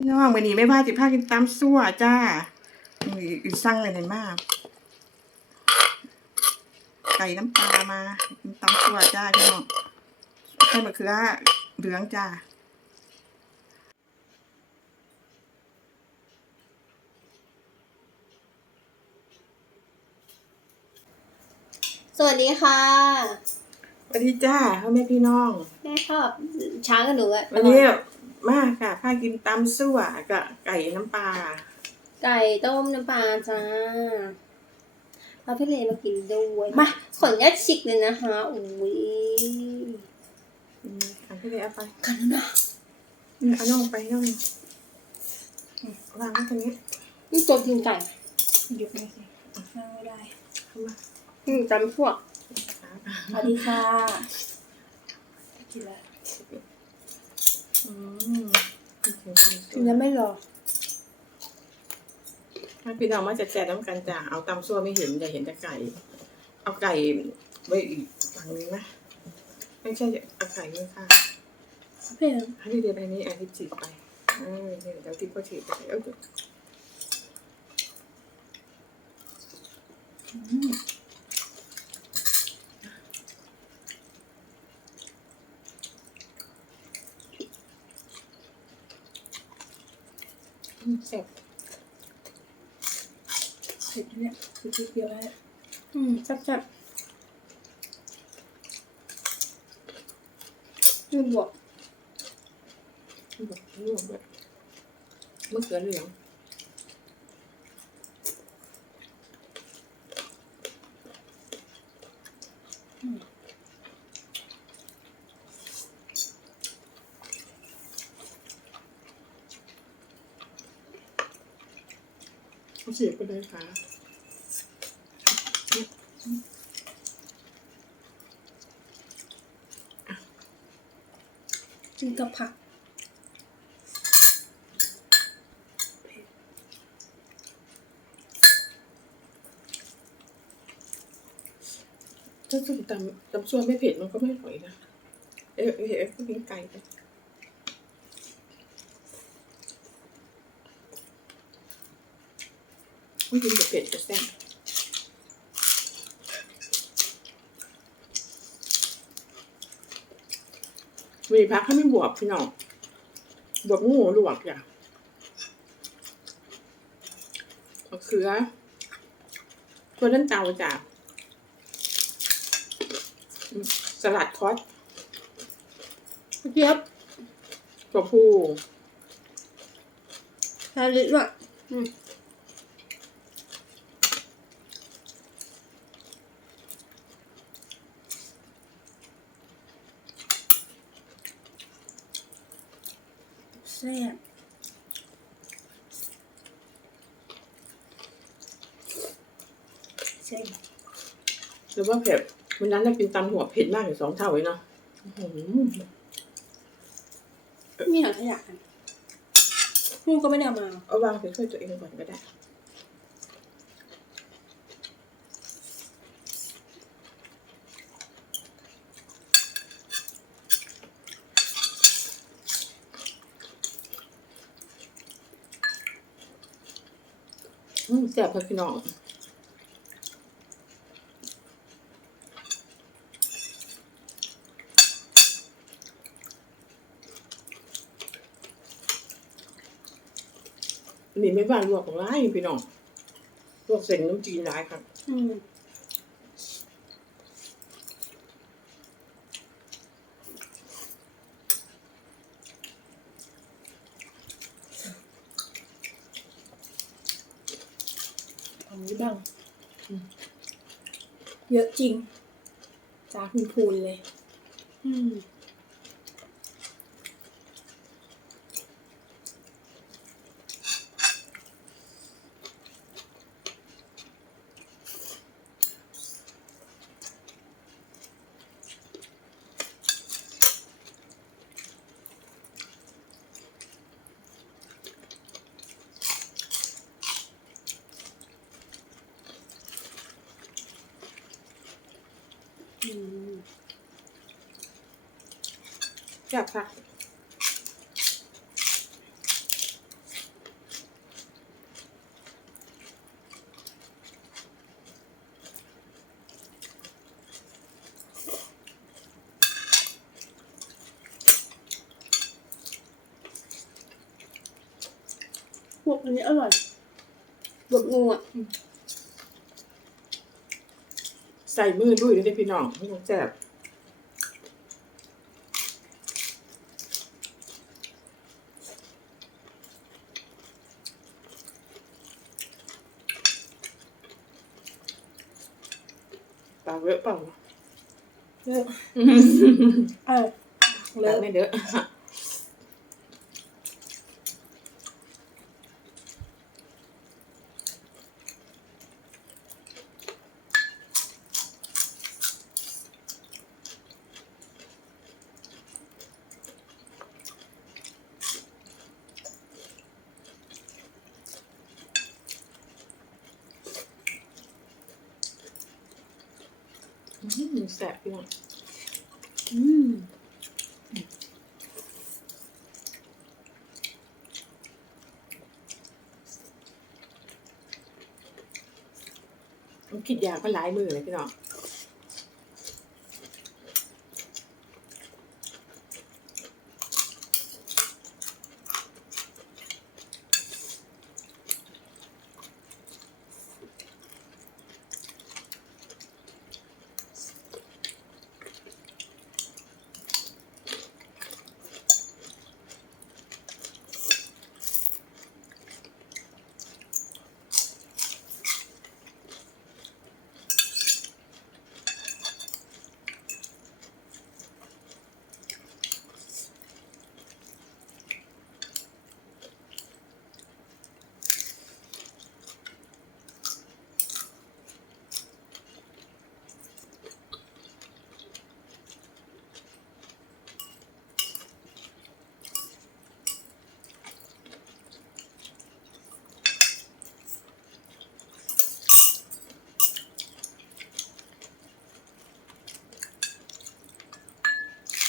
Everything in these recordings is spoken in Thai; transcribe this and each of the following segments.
พี่น้องวันนี้ไม่ว่าจะพากินตำซั่วจ้านี่อีสั่งเลยมากไก่น้ำปลามากินตำซั่วจ้าพี่น้องใส่มะเขือเหลืองจ้าสวัสดีค่ะ สวัสดีจ้าพ่อแม่พี่น้อง แม่ชอบช้างกับหนูอะวันนี้ มาค่ะพากินตำซั่วกับไก่น้ำปลาไก่ต้มน้ำปลาจ้าเอาพี่เลมากินด้วย มาขออนุญาตชิกเลยนะคะอุ้ยอืมอันที่ได้เอาไปกันนะอืมเอาน้องไปน้องอืมวางไว้ตรงนี้นี่ตัวกินไก่หยุดไม่สินั่งไม่ได้เข้ามาอืมจำพวกสวัสดีค่ะกินแล้ว อืมถึงความสุกิขนแล้วไม่รอถ้าพี่น้องมาจะแจกน้ำกันจ้ะเอาตำซั่วไม่เห็นจะเห็นแต่ไก่ เอาไก่ไว้อีกฝั่งนึงนะไม่ใช่เอาไก่ไว้ค่ะเพื่อนให้พี่เดียไปนี้อันที่จีบไปเออเดี๋ยวเดี๋ยวที่ก็จีบไปเอออืม แซ่บเสร็จแล้วเนี่ยคือทีเดียวแล้วอืมแซ่บๆนี่บวกแบบนุ่มแบบมะเขือเหลือง เอาเสียบไปเลยค่ะกินกับผักถ้าส้มตำตำส่วนไม่เผ็ดมันก็ไม่อร่อยนะ เอ๊ะเอ๊ะเอ๊ะก็กินไก่ไป ไม่กินกับเผ็ดจะแซ่บมีพักให้ไม่บวบพี่น้องบวบงูลวกจ้ะมะเขือตัวด้านเตาจ้ะสลัดคอสเจี๊ยบตัวผู้แพรลิสอะอื แซ่บใช่หรือว่าเผ็ดวันนั้นเรากินตำหัวเผ็ดมากถึงสองเท่าเลยเนาะอื้อหือมีถังขยะกันนู่นก็ไม่ได้เอามา เอาวางไปช่วยตัวเองก่อนก็ได้ ซ่บค่ะพี่น้องนี่ไม่บ้านลวกของร้ายพี่น้องลวกเส้นน้ำจีนร้ายค่ะ อืม ทำนี้บ้าง เยอะจริงจ้าคุณพูนเลย อืม ซ่บค่ะบวกอันนี้อร่อยบวกงูอะ ใส่มือด้วยนะพี่น้องไม่ต้องแจบ ปลาเยอะเปล่าเลิกอืมเออปลาเลิกไม่เยอะ มแซ่บพี่น้องอืมมันคิดยากก็หลายมือเลยพี่น้อง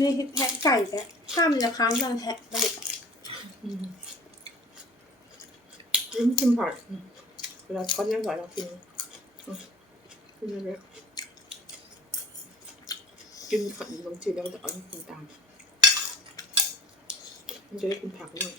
นี่แทะไก่แทะข้ามจะค้างตอนแทะไปอืมยิ้มกินผักเวลาทอดยังไงเรากินอืมกินเล็กๆกินผักบางทีเราก็จะเอาน้ำตาลมันจะได้กินผักด้วย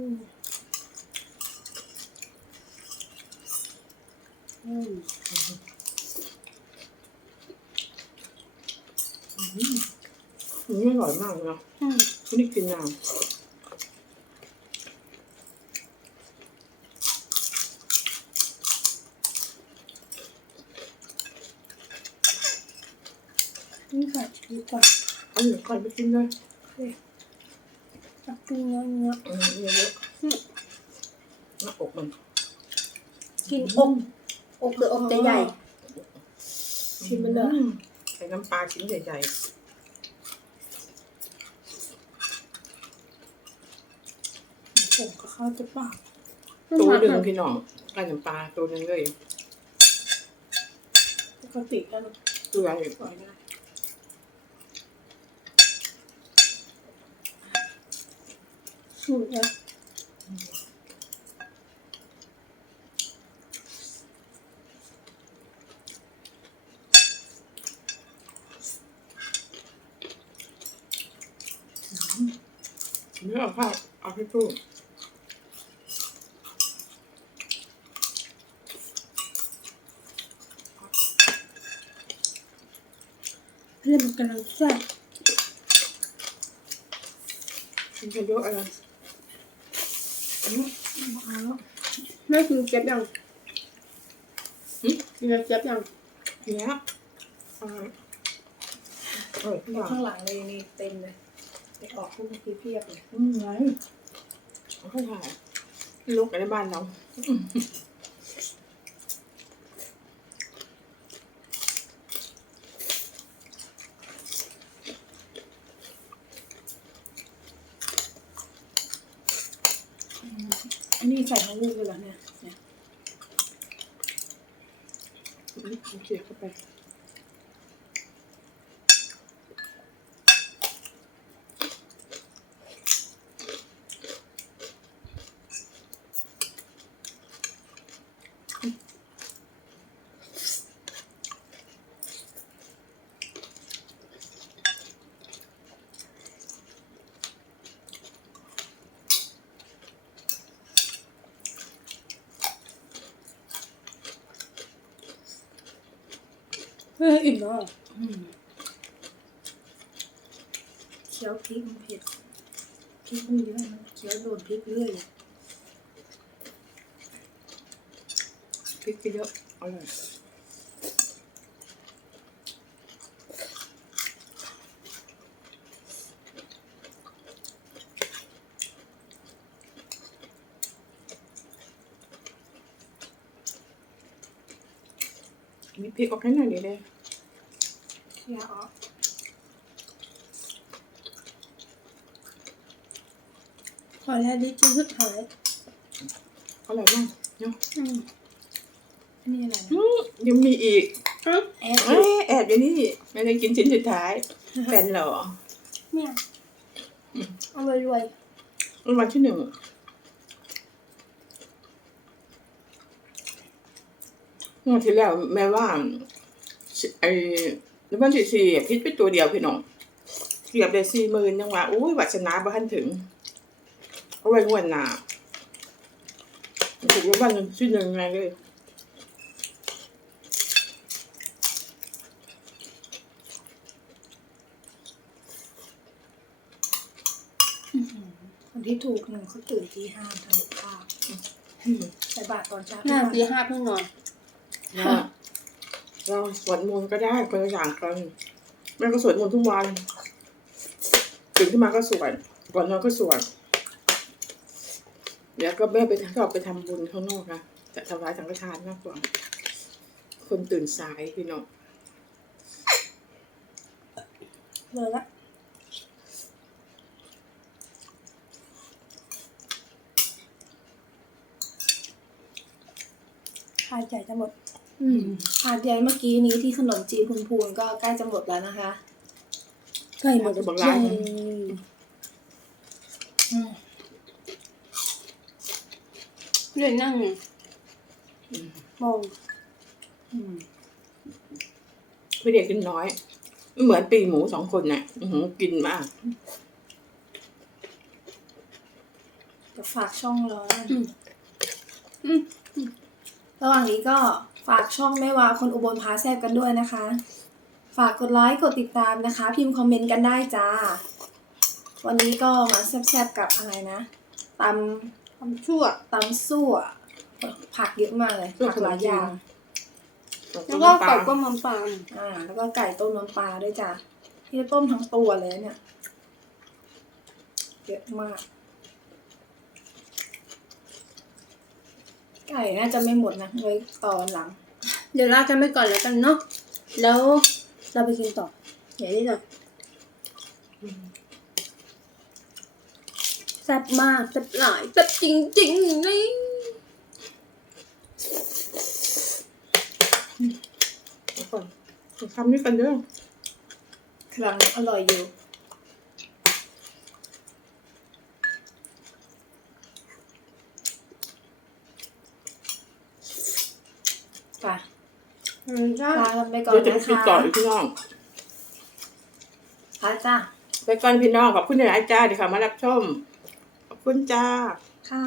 อืม อืมอันนี้อร่อยมากเนาะอืมไม่ได้กินนานนี่ค่ะดีกว่าเอาหนึ่งก่อนไปกินเลยตักกินเนื้อเนื้ออืมเยอะๆหน้าอกมันกินอก อกคืออกจะใหญ่ชิมไปเลยอืมใส่น้ำปลาชิ้นใหญ่ผมกับข้าวจะปากๆตัวหนึ่งพี่น้องใส่น้ำปลาตัวหนึ่งเลยปกติก็ตัวใหญ่ปล่อยได้สูตรนะ เอเอาเอาให้ตู้เรื่องมันกำลังแซ่บกินเยอะอะไรอืมเอาแล้วแม่กินเจี๊ยบยังหึกินเจี๊ยบยังเนี้ยอร่อยออยทุกอย่าข้างหลังเลยนี่เต็มเลย ไปออกพวกเมื่อกี้เพียบเลยอืมไงเอาเข้าถ่ายลูกกันในบ้านเราอันนี้ใส่ทั้งลูกเลยเหรอเนี่ยเนี่ยอืมเอาเสียบเข้าไป อิ่มแล้วอืมเคี้ยวพริกมันเผ็ดพริกมันเยอะนะเคี้ยวโดนพริกเรื่อยเลยพริกเยอะอร่อยมี พริกออกให้หน่อยดีเลยเคี้ยวอ๋อหอยแล้วดิจิ้มสุดหอยอร่อยมากเนาะอืมอันนี้อะไรนะอืมยังมีอีกอืมแอปเอ้ยแอบอยู่นี่ไม่ได้กินชิ้นสุดท้ายแฟนเหรอเนี่ยเอารวยรวยรางวัลที่หนึ่ง งวดที่แล้วแม่ว่า ไอ้รางวัลที่สี่พิษไปตัวเดียวพี่น้องเกือบได้สี่หมื่นยังว่าอุ้ยวัชนาบ้านถึงเอาไว้งวดหน้าถูกรางวัลที่หนึ่งไงเลยคนที่ถูกหนึ่งเขาตื่นที่ห้าทำกับข้าวอืมใส่บาตรตอนเช้าหน้าตีห้าเพิ่งนอน ว่าเราสวดมนต์ก็ได้คนละอย่างกันแม่ก็สวดมนต์ทุกวันตื่นขึ้นมาก็สวดก่อนนอนก็สวดแล้วก็แม่ไปชอบไปทำบุญข้างนอกนะจะถวายสังฆทานมากกว่า คนตื่นสายพี่น้องเลยละหาดใหญ่จะหมด หาดใหญ่เมื่อกี้นี้ที่ขนมจีนพูนพูนก็ใกล้จะหมดแล้วนะคะไก่หมดจะบอกใจร้านอืมเลยนั่งอืมมองอืมพี่เด็กกินน้อย เหมือนปีหมูสองคนน่ะอื้อหือกินมากจะฝากช่องร้อนอืมอืมระหว่างนี้ก็ ฝากช่องแม่วาคนอุบลพาแซบกันด้วยนะคะ ฝากกดไลค์กดติดตามนะคะ พิมพ์คอมเมนต์กันได้จ้า วันนี้ก็มาแซบๆกับอะไรนะตทำชั่วำตำซั่วผักเยอะมากเลยผักหลายอย่างแล้วก็ไก่ก็มันปลาอ่า แล้วก็ไก่ต้มน้ำปลาด้วยจ้ะที่ต้มทั้งตัวเลยเนี่ยเยอะมาก ไก่น่าจะไม่หมดนะไว้ตอนหลัง เดี๋ยวลากันไปก่อนแล้วกันเนาะแล้วเราไปกินต่อเดี๋ยวนี้หน่อยแซ่บมากแซ่บหลายแซ่บจริงๆนี่เดี๋ยวก่อนคำนี้กันเด้อครั้งอร่อยอยู่ ไป อืมจ้าลากันไปก่อนเดี๋ยวจะไปนะกินคะต่ออีกพี่น้องไปจ้าไปก่อนพี่น้อง ขอบคุณหลายๆจ้าที่เข้ามารับชม ขอบคุณจ้าค่ะ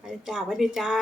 ไปจ้าสวัสดีจ้า